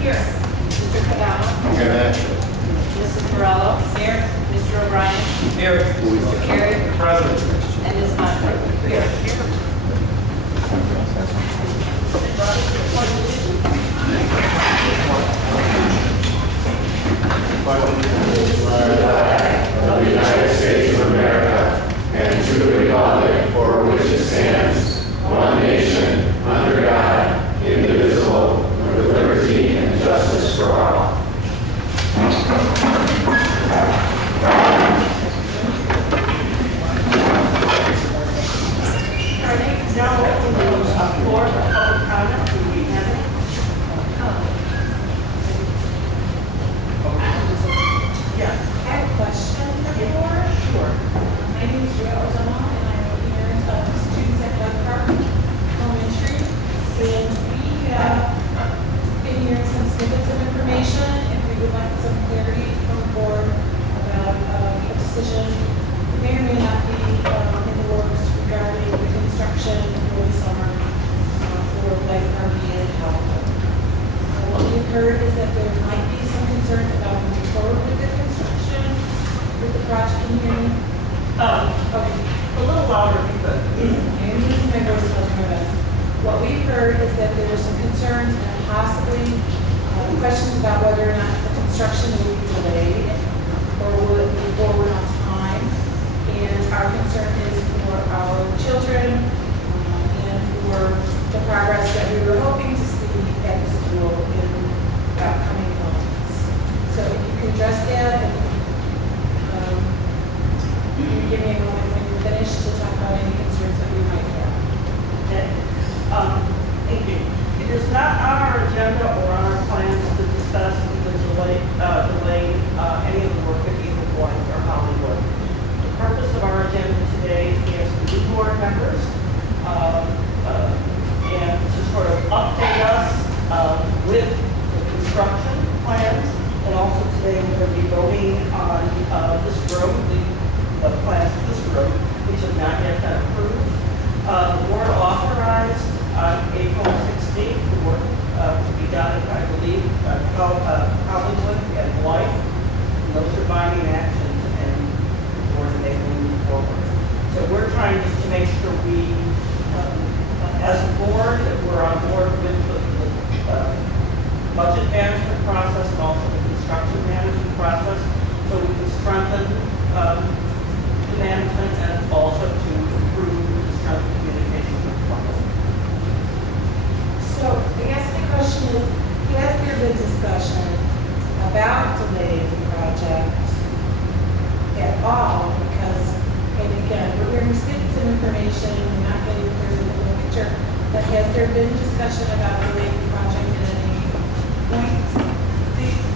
Here. Mr. Cadamo. Here. Mrs. Morello. Here. Mr. O'Brien. Here. Mr. Carey. Present. And Ms. Montford. Here. Of the United States of America and to the republic for which it stands, one nation, under God, indivisible, with liberty and justice for all. Our next now open the floor for public comment. Do we have any? Yeah. I have a question for the board. Sure. My name is Joy O'Donnell, and I'm a parent of students at Bud Park Elementary. And we have been hearing some snippets of information, and we would like some clarity from the board about a decision that may or may not be in the works regarding the construction for the summer for Bud Park and Health. What we've heard is that there might be some concerns about moving forward with the construction, with the project in here. Okay. A little louder if you could. I'm using my voice to my best. What we've heard is that there were some concerns and possibly questions about whether or not the construction will be delayed or will it move forward on time. And our concern is for our children and for the progress that we were hoping to see at the school in the upcoming months. So if you could address that and you can give me a moment when you're finished to talk about any concerns that we might have. Okay. Thank you. It is not on our agenda or on our plans to discuss the delay any of the work at Eagle Point or Hollywood. The purpose of our agenda today is to new board members and to sort of update us with the construction plans. And also today we're going to be voting on this room, the plans for this room, which have not yet been approved. The board authorized on April 16th the work to be done, I believe, Hollywood and Blythe. And those are binding actions and the board may move forward. So we're trying just to make sure we, as a board, that we're on board with the budget management process and also the construction management process, so we can strengthen the management and also to improve the strength of communication with the public. So I guess the question is, has there been discussion about delaying the project at all? Because, and again, we're hearing snippets of information, we're not getting clear the whole picture, but has there been discussion about delaying the project at any point?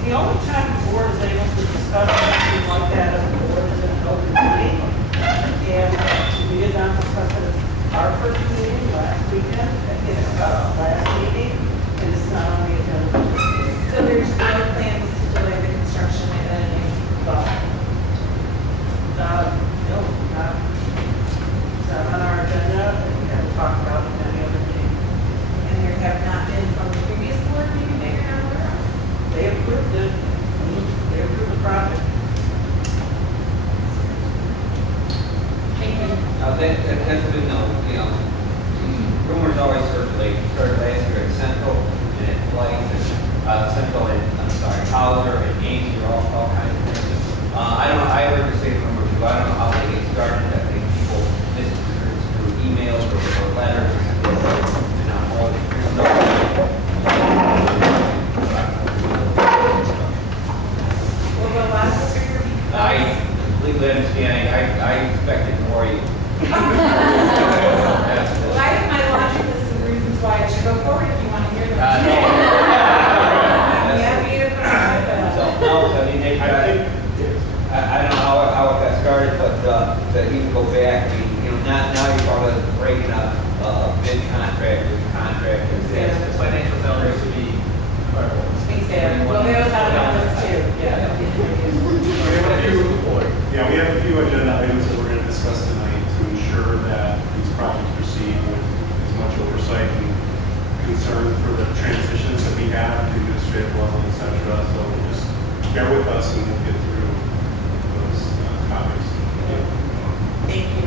The only time the board is able to discuss something like that as a board is in an open meeting. And we did not discuss it at our first meeting last weekend, last meeting, and it's not on the agenda. So there's no plans to delay the construction at any thought? No, not, it's not on our agenda, and we haven't talked about it in any other meeting. And there have not been from the previous board meeting that you're not aware of? They approved it, they approved the project. Thank you. That's been, rumors always circulate. It started last year at Central and at Blythe, and Central and, Hauser and Ames, all kinds of things. I don't know, I heard the same rumor too. I don't know how they get started. I think people listen through emails or letters and all the Well, the last year, I completely understand. I expected more. well, I think my logic is some reasons why I should go forward if you want to hear them. I'm happy to put it So, no, I mean, I don't know how it got started, but that you can go back, I mean, now you're probably breaking up a bid contract with the contractors. Yes, the financial failures would be incredible. Exactly. Well, they was out on this too. Yeah. We have a few agenda items that we're going to discuss tonight to ensure that these projects proceed with as much oversight and concern for the transitions that we have to this administrative level, et cetera. So just bear with us and we'll get through those topics. Thank you.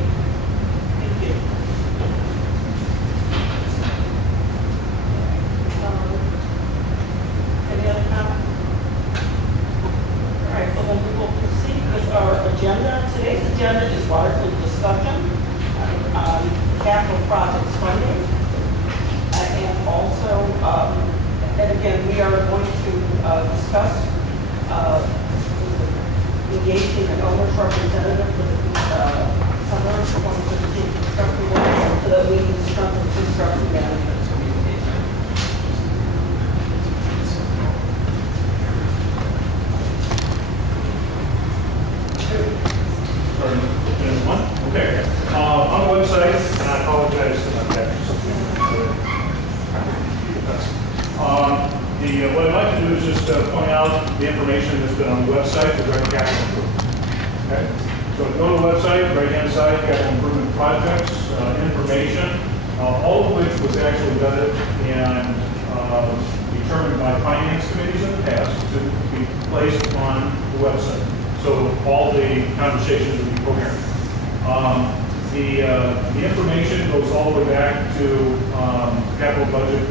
Thank you. Any other comments? All right, well then we will proceed with our agenda. Today's agenda is largely discussion on capital projects funding. And also, and again, we are going to discuss engaging an owner's representative for the summer 2015 construction work so that we can strengthen construction management. Okay. On the website, and I apologize for my text. What I'd like to do is just point out the information that's been on the website regarding capital improvement. Okay? So go to the website, right-hand side, capital improvement projects, information, all of which was actually vetted and determined by finance committees in the past to be placed on the website. So all the conversations will be coherent. The information goes all the way back to capital budget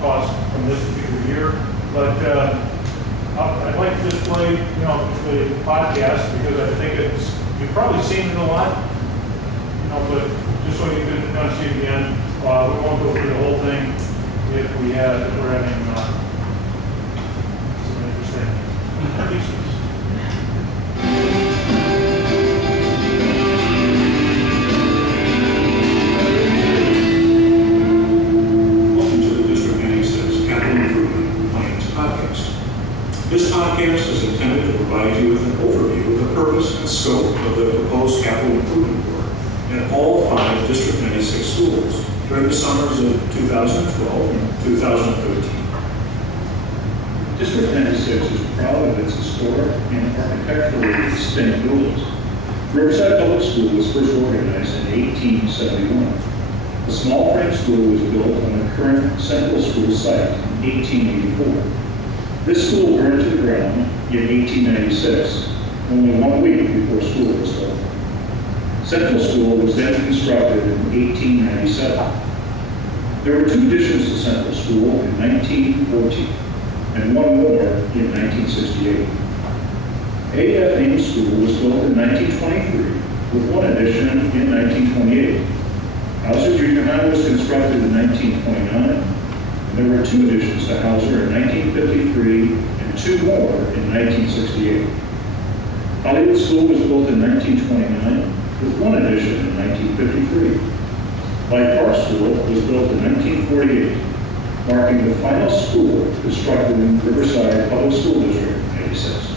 cost from this particular year. But I'd like to just play, the podcast because I think you've probably seen it a lot, but just so you can kind of see it again, we won't go through the whole thing if we're having some interesting pieces. This podcast is intended to provide you with an overview of the purpose and scope of the proposed capital improvement work at all 5 District 96 schools during the summers of 2012 and 2013. District 96 is proud of its historic and architecturally distinct buildings. Riverside Public School was first organized in 1871. The small frame school was built on the current Central School site in 1884. This school burned to the ground in 1896, only 1 week before school was started. Central School was then constructed in 1897. There were 2 additions to Central School in 1914 and 1 more in 1968. A.F. Ames School was built in 1923 with 1 addition in 1928. Hauser Junior High was constructed in 1929. There were 2 additions to Hauser in 1953 and 2 more in 1968. Hollywood School was built in 1929 with 1 addition in 1953. Light Park School was built in 1948, marking the final school constructed in Riverside Public School District 96.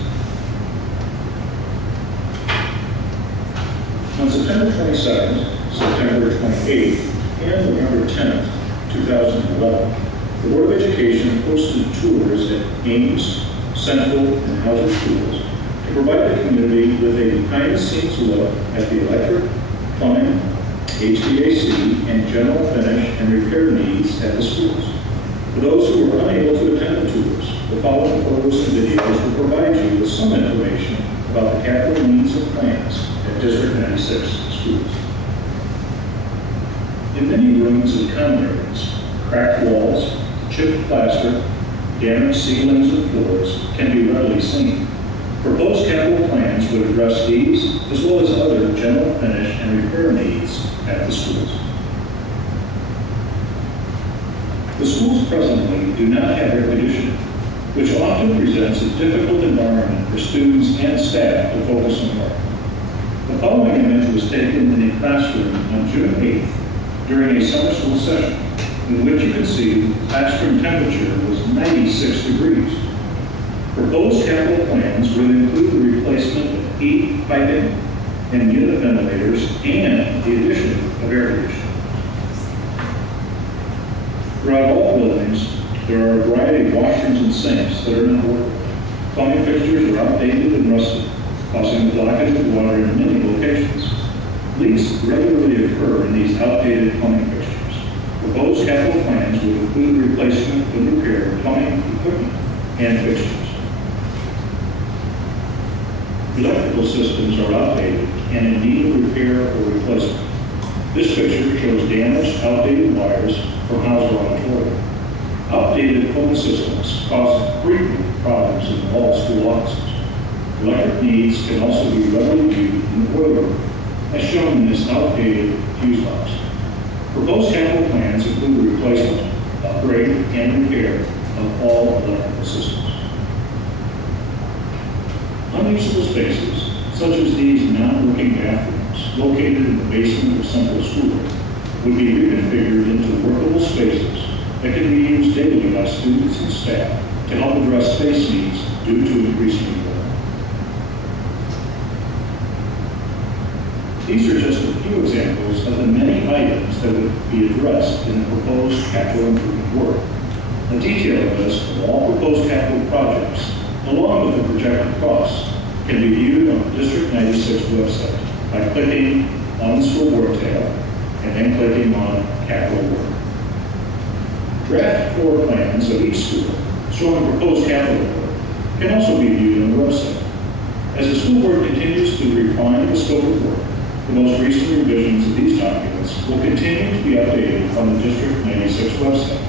On September 22nd, September 28th, and November 10th, 2011, the Board of Education hosted tours at Ames, Central, and Hauser schools to provide the community with a behind-the-scenes look at the electric, plumbing, HVAC, and general finish and repair needs at the schools. For those who were unable to attend the tours, the following photos and videos will provide you with some information about the capital needs and plans at District 96 schools. In many rooms and common areas, cracked walls, chipped plaster, damaged ceilings and floors can be readily seen. Proposed capital plans would address these as well as other general finish and repair needs at the schools. The schools presently do not have air conditioning, which often presents a difficult environment for students and staff to focus on work. The following image was taken in a classroom on June 8th during a summer school session, in which you can see the classroom temperature was 96 degrees. Proposed capital plans would include the replacement of heat piping and unit ventilators and the addition of air conditioning. Throughout all buildings, there are a variety of washrooms and sinks that are not working. Plumbing fixtures are outdated and rusted, causing the blockage of water in many locations. Leaks regularly occur in these outdated plumbing fixtures. Proposed capital plans would include replacement and repair of plumbing equipment and fixtures. Electrical systems are outdated and in need of repair or replacement. This picture shows damaged, outdated wires from Hauser Auditorium. Outdated phone systems cause frequent problems in all school offices. Electric needs can also be readily viewed in the boiler room, as shown in this outdated fuse box. Proposed capital plans include the replacement, upgrade, and repair of all electrical systems. Unusable spaces, such as these non-working bathrooms located in the basement of Central School, would be reconfigured into workable spaces that can be used daily by students and staff to help address space needs due to increasing enrollment. These are just a few examples of the many items that would be addressed in the proposed capital improvement work. A detailed list of all proposed capital projects, along with the projected costs, can be viewed on the District 96 website by clicking on the School Board tab and then clicking on Capital Work. Draft floor plans of each school showing proposed capital work can also be viewed on the website. As the School Board continues to refine the scope of work, the most recent revisions of these documents will continue to be updated on the District 96 website.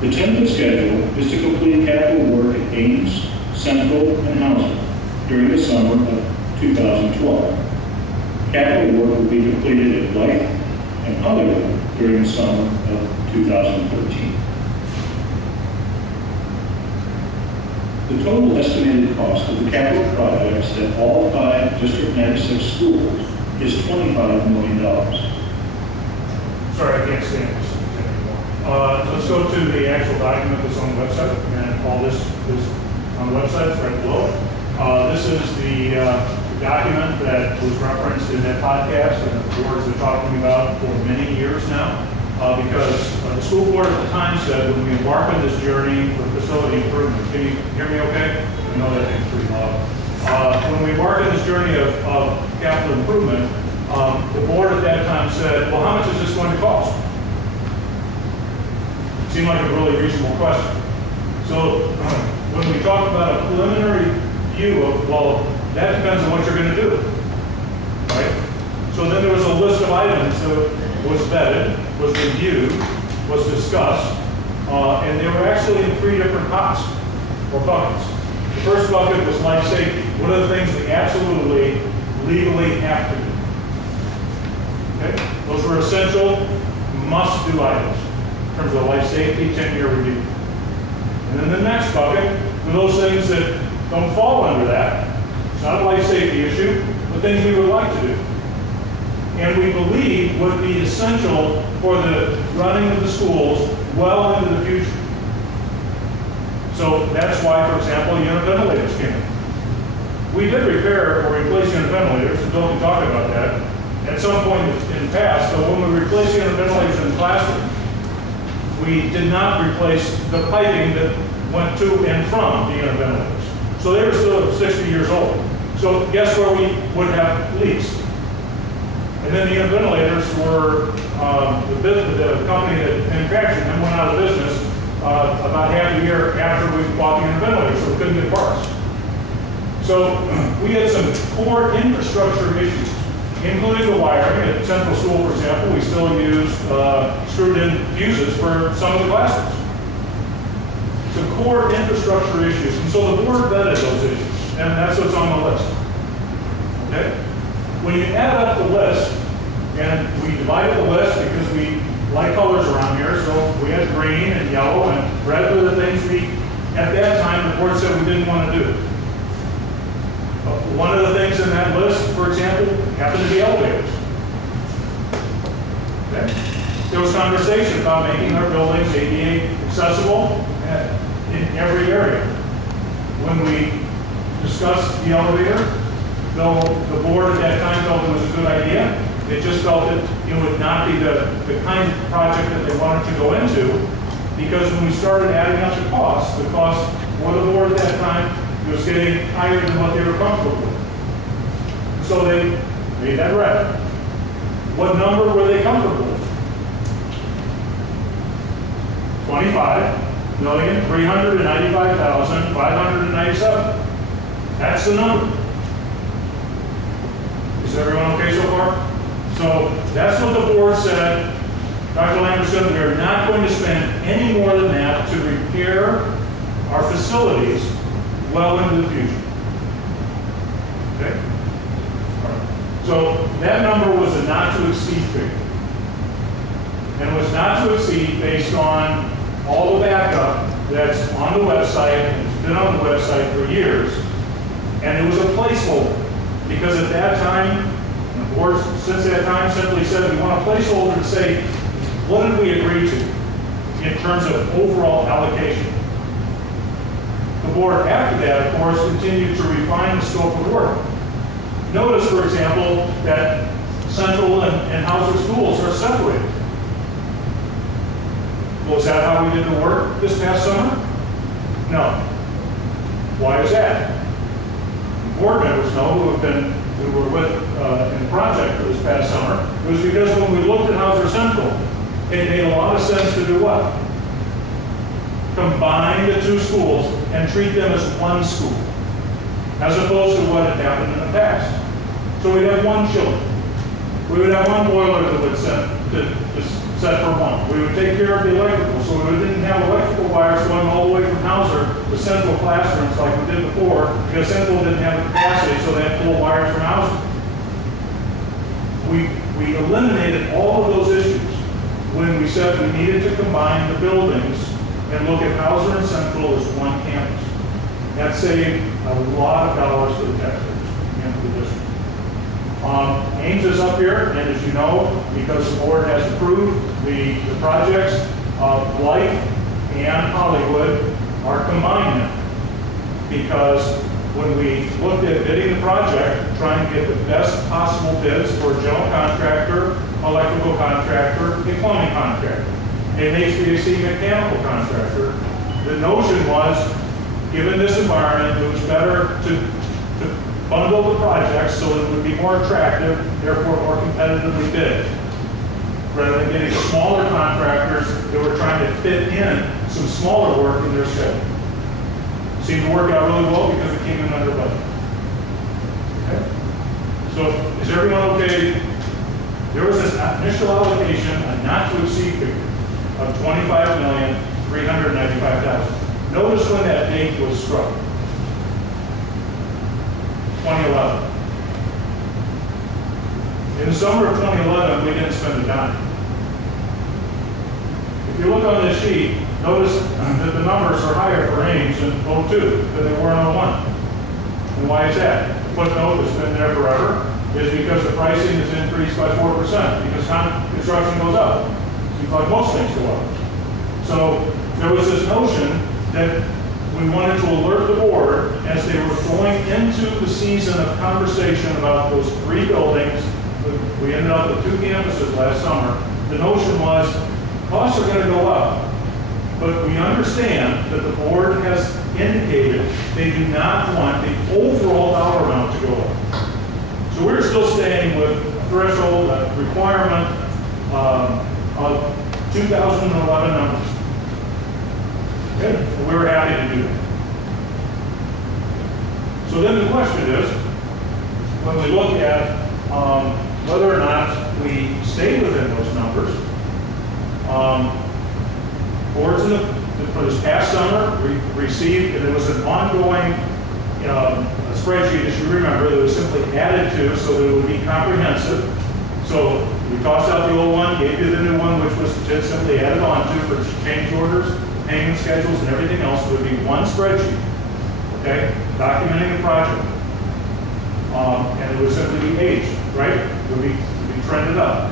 The tentative schedule is to complete capital work at Ames, Central, and Hauser during the summer of 2012. Capital work will be completed at Light and Hollywood during the summer of 2013. The total estimated cost of the capital projects at all 5 District 96 schools is $25 million. Sorry, I can't stand this anymore. Let's go to the actual document that's on the website, and all this is on the website, it's right below it. This is the document that was referenced in that podcast and the boards are talking about for many years now, because the school board at the time said when we embark on this journey for facility improvement, can you hear me okay? I know that thing's pretty loud. When we embark on this journey of capital improvement, the board at that time said, well, how much is this going to cost? Seemed like a really reasonable question. So when we talk about a preliminary view of, well, that depends on what you're going to do, right? So then there was a list of items that was vetted, was reviewed, was discussed, and they were actually in 3 different pots or buckets. The first bucket was life safety. What are the things we absolutely legally have to do? Okay? Those were essential, must-do items in terms of life safety, 10-year review. And then the next bucket were those things that don't fall under that. It's not a life safety issue, but things we would like to do. And we believe would be essential for the running of the schools well into the future. So that's why, for example, unit ventilators came in. We did repair or replace unit ventilators, and Bill can talk about that, at some point in the past. So when we replaced unit ventilators in the classroom, we did not replace the piping that went to and from the unit ventilators. So they were still 60 years old. So guess where we would have leaks? And then the unit ventilators were, the company that manufactured them went out of business about half a year after we bought the unit ventilators, so we couldn't get parts. So we had some core infrastructure issues, including the wiring. At Central School, for example, we still use screwed-in fuses for some of the classrooms. Some core infrastructure issues, and so the board vetted those issues, and that's what's on the list. Okay? When you add up the list, and we divided the list because we like colors around here, so we had green and yellow and red were the things we, at that time, the board said we didn't want to do. One of the things in that list, for example, happened to be elevators. Okay? There was conversation about making our buildings ADA accessible in every area. When we discussed the elevator, though the board at that time felt it was a good idea, they just felt that it would not be the kind of project that they wanted to go into, because when we started adding up the cost for the board at that time was getting higher than what they were comfortable with. So they made that red. What number were they comfortable with? 25. $1,395,597. That's the number. Is everyone okay so far? So that's what the board said. Dr. Lambert said we are not going to spend any more than that to repair our facilities well into the future. Okay? All right. So that number was a not to exceed figure. And it was not to exceed based on all the backup that's on the website and it's been on the website for years. And it was a placeholder because at that time, and the board since that time simply said we want a placeholder to say, what did we agree to in terms of overall allocation? The board after that, of course, continued to refine the scope of work. Notice, for example, that Central and Hauser schools are separated. Well, is that how we did the work this past summer? No. Why is that? Board members know who were with in the project for this past summer. It was because when we looked at Hauser Central, it made a lot of sense to do what? Combine the two schools and treat them as one school, as opposed to what had happened in the past. So we'd have one chiller. We would have one boiler that would set for one. We would take care of the electrical, so we didn't have electrical wires going all the way from Hauser to Central classrooms like we did before, because Central didn't have the capacity, so they had to pull wires from Hauser. We eliminated all of those issues when we said we needed to combine the buildings and look at Hauser and Central as one campus. That saved a lot of dollars for the taxpayers and for the district. Ames is up here, and as you know, because the board has approved the projects, Blythe and Hollywood are combined now. Because when we looked at bidding the project, trying to get the best possible bids for a general contractor, electrical contractor, a plumbing contractor, an HVAC mechanical contractor, the notion was, given this environment, it was better to bundle the projects so it would be more attractive, therefore more competitively bid, rather than getting smaller contractors that were trying to fit in some smaller work in their schedule. Seemed to work out really well because it came in under budget. Okay? So is everyone okay? There was an initial allocation, a not to exceed figure of $25,395,000. Notice when that date was struck. 2011. In the summer of 2011, we didn't spend a dime. If you look on this sheet, notice that the numbers are higher for Ames in 02 than they were in 01. And why is that? The footnote that's been there forever is because the pricing has increased by 4%, because construction goes up. Seems like most things go up. So there was this notion that we wanted to alert the board as they were going into the season of conversation about those 3 buildings. We ended up with 2 campuses last summer. The notion was costs are going to go up, but we understand that the board has indicated they do not want the overall dollar amount to go up. So we're still staying with a threshold, a requirement of 2011 numbers. Okay. We were happy to do that. So then the question is, when we look at whether or not we stay within those numbers, boards for this past summer received, and there was an ongoing spreadsheet, as you remember, that was simply added to so that it would be comprehensive. So we tossed out the old one, gave you the new one, which was just simply added on to for change orders, payment schedules, and everything else. It would be one spreadsheet, okay, documenting the project. And it would simply be aged, right? It would be trended up.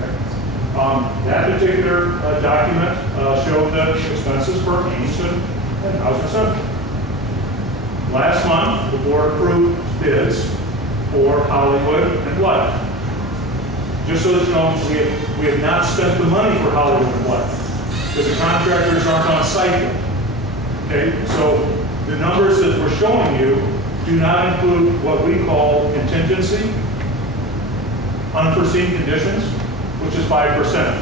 Okay. That particular document showed the expenses for Ames and Hauser Central. Last month, the board approved bids for Hollywood and Blythe. Just so that you know, we have not spent the money for Hollywood and Blythe because the contractors aren't on site yet. Okay, so the numbers that we're showing you do not include what we call contingency, unforeseen conditions, which is 5%,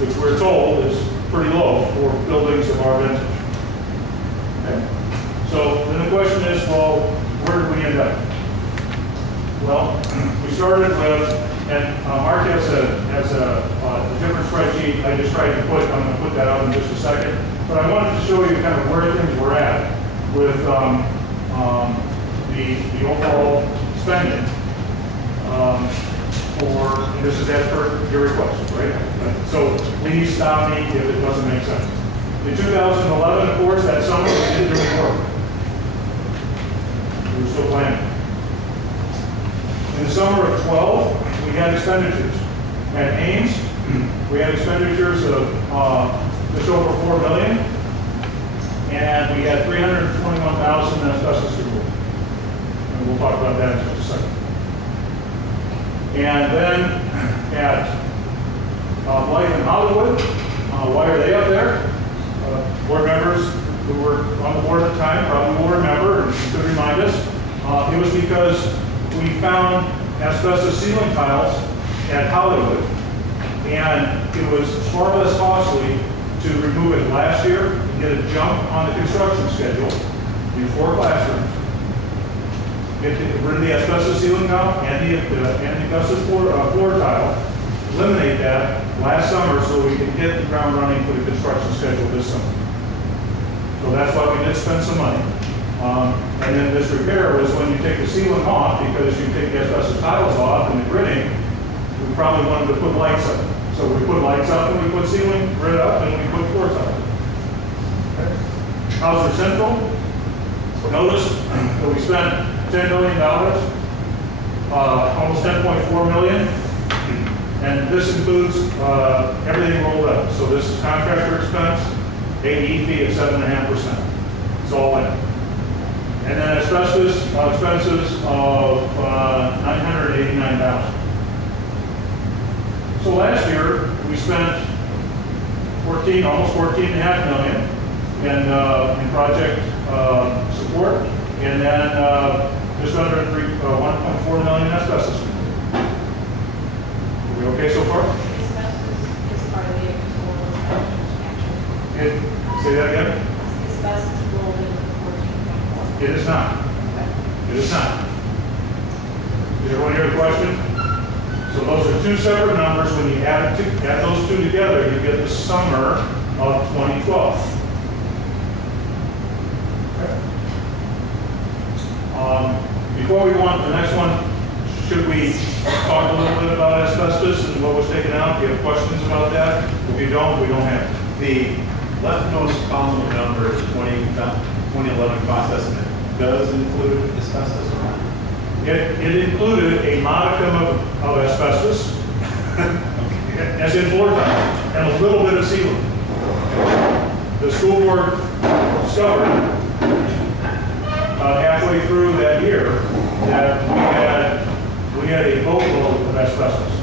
which we're told is pretty started with, and Mark has a different spreadsheet I just tried to put, I'm going to put that up in just a second, but I wanted to show you kind of where things were at with the overall spending and this is as per your request, right? So please stop me if it doesn't make sense. In 2011, of course, that summer, we didn't do any work. We were still planning. In the summer of 12, we had expenditures. At Ames, we had expenditures of just over $4 million, and we had $321,000 in asbestos removal. And we'll talk about that in just a second. And then at Blythe and Hollywood, why are they up there? Board members who were on the board at the time probably will remember and could remind us. It was because we found asbestos ceiling tiles at Hollywood, and it was far less costly to remove it last year and get a jump on the construction schedule before classrooms. Get rid of the asbestos ceiling tile and the asbestos floor tile, eliminate that last summer so we can hit the ground running for the construction schedule this summer. So that's why we did spend some money. And then this repair was when you take the ceiling off, because you take the asbestos tiles off and the gridding, we probably wanted to put lights up. So we put lights up and we put ceiling grid up and we put floor tiles. Okay. Hauser Central, notice that we spent $10 million, almost $10.4 million. And this includes everything rolled up. So this is contractor expense, AE fee of 7.5%. It's all in. And then asbestos expenses of $989,000. So last year we spent almost $14.5 million in project support, and then just under $1.4 million in asbestos. Are we okay so far? Asbestos is part of the total actually. Say that again? Asbestos rolled into the 14.4. It is not. It is not. Did everyone hear the question? So those are two separate numbers. When you add those two together, you get the summer of 2012. Before we go on to the next one, should we talk a little bit about asbestos and what was taken out? Do you have questions about that? If you don't, we don't have. The leftmost column of numbers, 2011 cost estimate, does include asbestos or not? It included a modicum of asbestos, as in floor tile, and a little bit of ceiling. The school board discovered halfway through that year that we had a boatload of asbestos.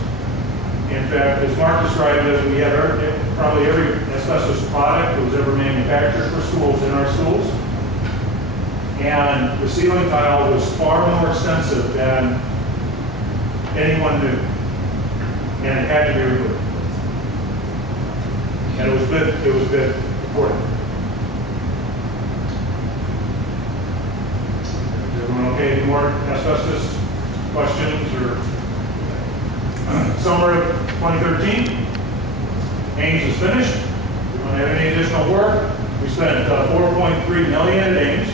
In fact, as Mark described it, we had probably every asbestos product that was ever manufactured for schools in our schools. And the ceiling tile was far more expensive than anyone knew. And it had to be removed. And it was bid important. Is everyone okay? Any more asbestos questions or? Summer of 2013, Ames is finished. We don't have any additional work. We spent $4.3 million at Ames.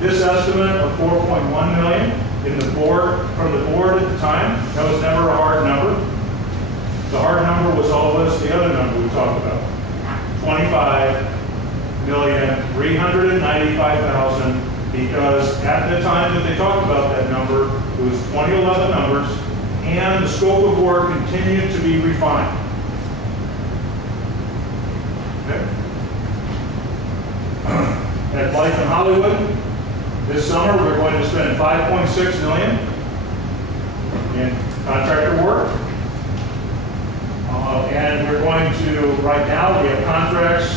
This estimate of $4.1 million from the board at the time, that was never a hard number. The hard number was always the other number we talked about. $25,395,000, because at the time that they talked about that number, it was 2011 numbers, and the scope of work continued to be refined. Okay. At Blythe and Hollywood, this summer we're going to spend $5.6 million in contractor work. And we're going to, right now, we have contracts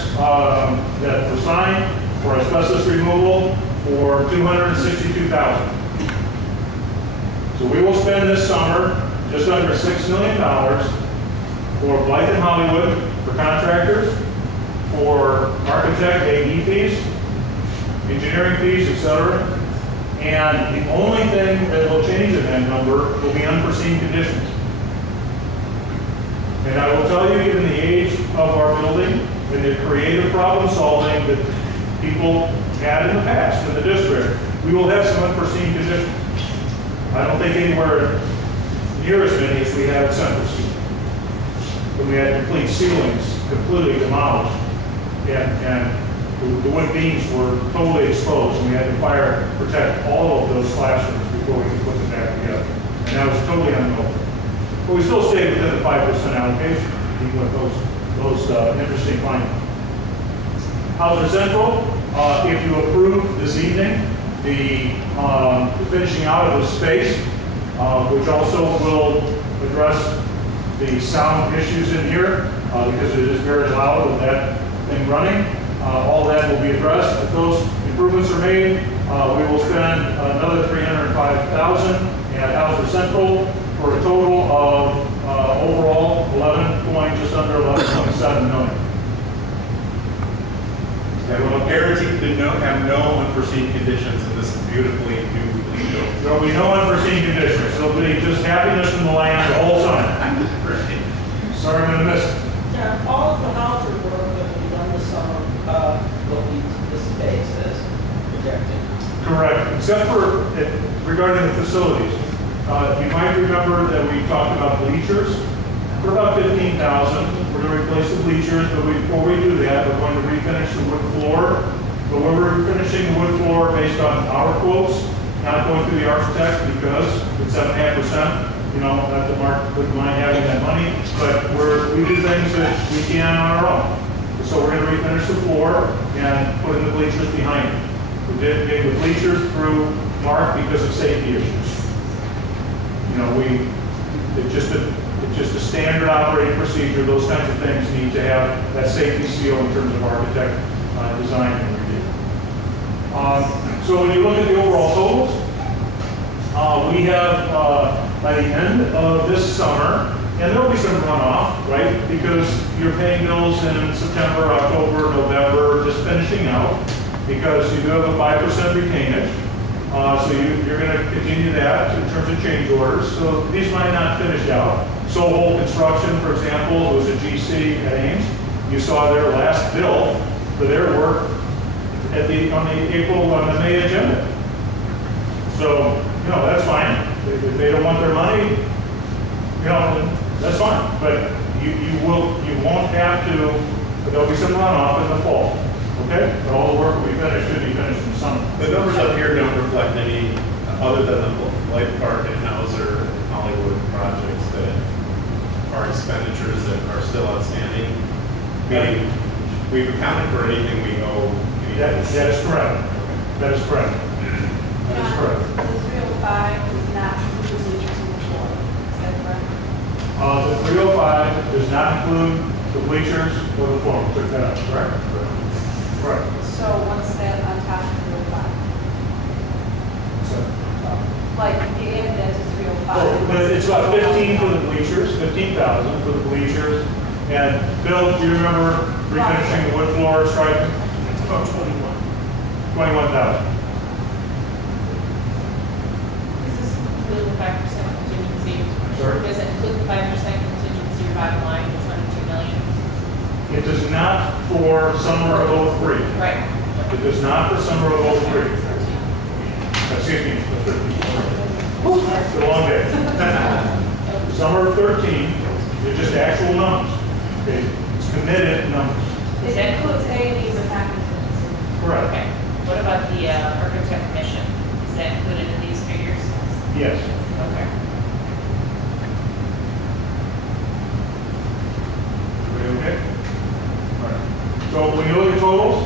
that were signed for asbestos removal for $262,000. So we will spend this summer just under $6 million for Blythe and Hollywood, for contractors, for architect AE fees, engineering fees, etc. And the only thing that will change in that number will be unforeseen conditions. And I will tell you, given the age of our building and the creative problem solving that people had in the past in the district, we will have some unforeseen conditions. I don't think anywhere near as many as we have at Central School. When we had complete ceilings completely demolished and the wood beams were totally exposed, and we had to fire protect all of those classrooms before we could put them back together. And that was totally unknown. But we still stayed within the 5% allocation, even with those interesting findings. Hauser Central, if you approve this evening, the finishing out of the space, which also will address the sound issues in here, because it is very loud with that thing running. All that will be addressed. If those improvements are made, we will spend another $305,000 at Hauser Central for a total of overall just under 11.7 million. That will guarantee to have no unforeseen conditions in this beautifully new building. There will be no unforeseen conditions. There will be just happiness in the land the whole time. Sorry, I'm gonna miss it. Yeah, all of the Hauser work that will be done this summer will be the space as projected. Correct, except for regarding the facilities. You might remember that we talked about bleachers for about $15,000. We're going to replace the bleachers, but before we do that, we're going to refinish the wood floor. But we're refinishing the wood floor based on our quotes, not going through the architect, because it's 7.5%. You know, not that Mark wouldn't mind having that money, but we do things that we can on our own. So we're going to refinish the floor and put in the bleachers behind it. We did get the bleachers through Mark because of safety issues. You know, it's just a standard operating procedure. Those kinds of things need to have that safety seal in terms of architect design and review. So when you look at the overall totals, we have by the end of this summer, and there'll be some runoff, right? Because you're paying bills in September, October, November, just finishing out, because you do have a 5% retainage. So you're going to continue that in terms of change orders. So these might not finish out. Soho Construction, for example, was a GC at Ames. You saw their last bill for their work on the May agenda. So, you know, that's fine. If they don't want their money, you know, that's fine. But you won't have to, there'll be some runoff in the fall. Okay? But all the work will be finished, should be finished in the summer. The numbers up here don't reflect any, other than the Life Park and Hauser and Hollywood projects that are expenditures that are still outstanding. Meaning, we've accounted for anything we owe. That is correct. That is correct. That is correct. The 305 does not include the bleachers on the floor. Is that correct? The 305 does not include the bleachers or the floor. Took that out, correct? Correct. So what's that on top of 305? So, Like, you added that to 305. it's about 15 for the bleachers, 15,000 for the bleachers. And Bill, do you remember refinishing the wood floor striping? It's about 21. 21,000. Does this include the 5% contingency? Sorry? Does it include the 5% contingency bottom line, the 22 million? It does not for summer of 03. Right. It does not for summer of 03. Excuse me, the 13. It's a long day. Summer of 13, they're just actual numbers. Okay, it's committed numbers. It includes A&E, but not contingency. Correct. Okay. What about the architect commission? Is that included in these figures? Yes. Okay. Everybody okay? All right. So when you look at totals,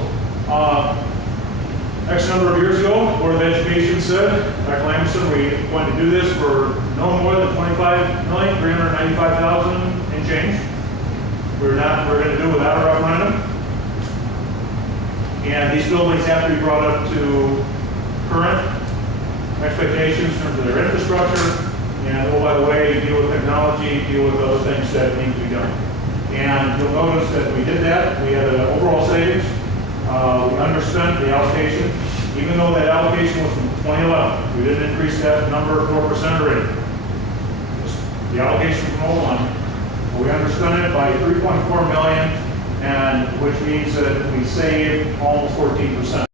X number of years ago, Board of Education said, Dr. Lamson, we want to do this for no more than $25,395,000 and change. We're going to do it without a referendum. And these buildings have to be brought up to current expectations in terms of their infrastructure. And oh, by the way, deal with technology, deal with other things that need to be done. And you'll notice that we did that. We had an overall savings We underspent the allocation, even though that allocation was from 2011. We didn't increase that number 4% or anything. The allocation from 01. We underspent it by 3.4 million, and which means that we saved almost 14%.